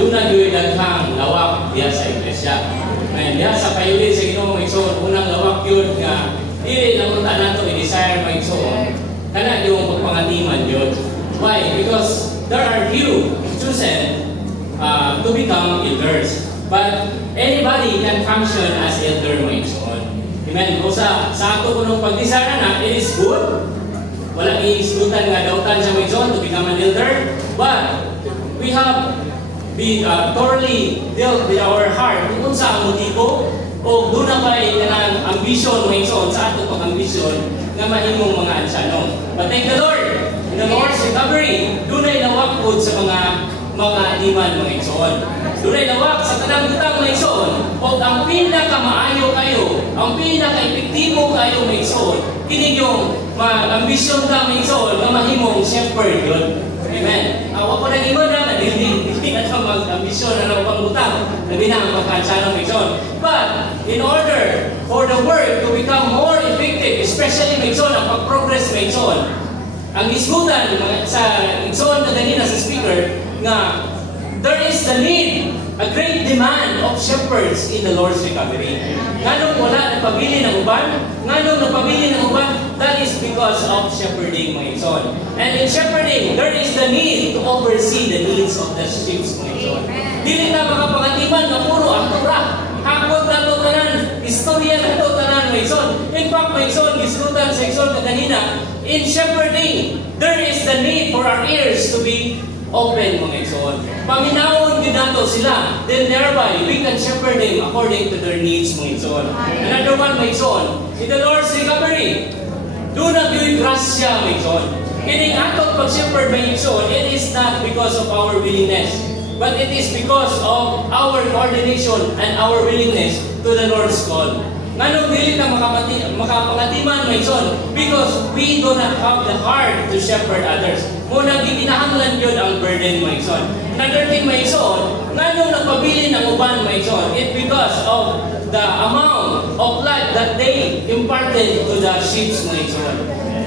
doon na yung daghang lawak diya sa iglesia. Ngayon, diya sa kayuli sa Ginoo mga igsoon, unang lawak yun nga, dili lang punta nato i-desire mga igsoon, kana yung pagpangatiman yun. Why? Because there are few chosen to become elders. But anybody can function as elder mga igsoon. Amen? Kung sa ato ko nung pag-desire na, it is good. Wala i-islutan nga dautan sa mga igsoon to become an elder. But we have be thoroughly dealt with our heart kung sa ang motibo o doon na ba'y kanang ambisyon mga igsoon sa ato pang ambisyon nga mahimong mga ansyanong. But thank the Lord, in the Lord's recovery, doon ay nawak po sa mga iman mga igsoon. Doon ay nawak sa tanang butang mga igsoon o ang pinakamaayo kayo, ang pinaka-epektibo kayo mga igsoon, kini yung ambisyon ka mga igsoon nga mahimong shepherd yun. Amen. Ako po nang iman na, hindi na ito mag-ambisyon na pang-utang, nabi na ang pagkansya ng Mixon. But, in order for the work to become more effective, especially Mixon, ang pag-progress Mixon, ang isgutan sa Mixon na ganina sa speaker, nga there is the need, a great demand of shepherds in the Lord's recovery. Nganong wala nagpabili ng uban? Nganong nagpabili ng uban? That is because of shepherding mga igsoon. And in shepherding, there is the need to oversee the needs of the sheep mga igsoon. Dili na makapangatiman na puro ang Torah. Hakot na ito tanan, istorya na ito tanan mga igsoon. In fact mga igsoon, gislutan sa igsoon na kanina, in shepherding, there is the need for our ears to be open mga igsoon. Paminawon din nato sila, then thereby we can shepherd them according to their needs mga igsoon. Another one mga igsoon, in the Lord's recovery, do not give grasya mga igsoon. Kining atong pag-shepherd mga igsoon, it is not because of our willingness, but it is because of our coordination and our willingness to the Lord's call. Nganong dili ka makapangatiman mga igsoon? Because we do not have the heart to shepherd others. Muna gikinahanglan yun ang burden mga igsoon. Another thing mga igsoon, nganong nagpabili ng uban mga igsoon? It because of the amount of life that they imparted to the sheep mga igsoon.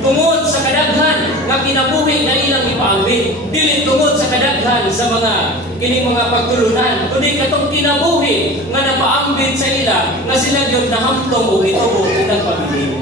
Tungod sa kadaghan nga kinabuhi na ilang ipaambit, dili tungod sa kadaghan sa kining mga pagtulunan, kundi katong kinabuhi nga napaambit sa ila nga sila gyud nahamtong og itubo kitang pamilya.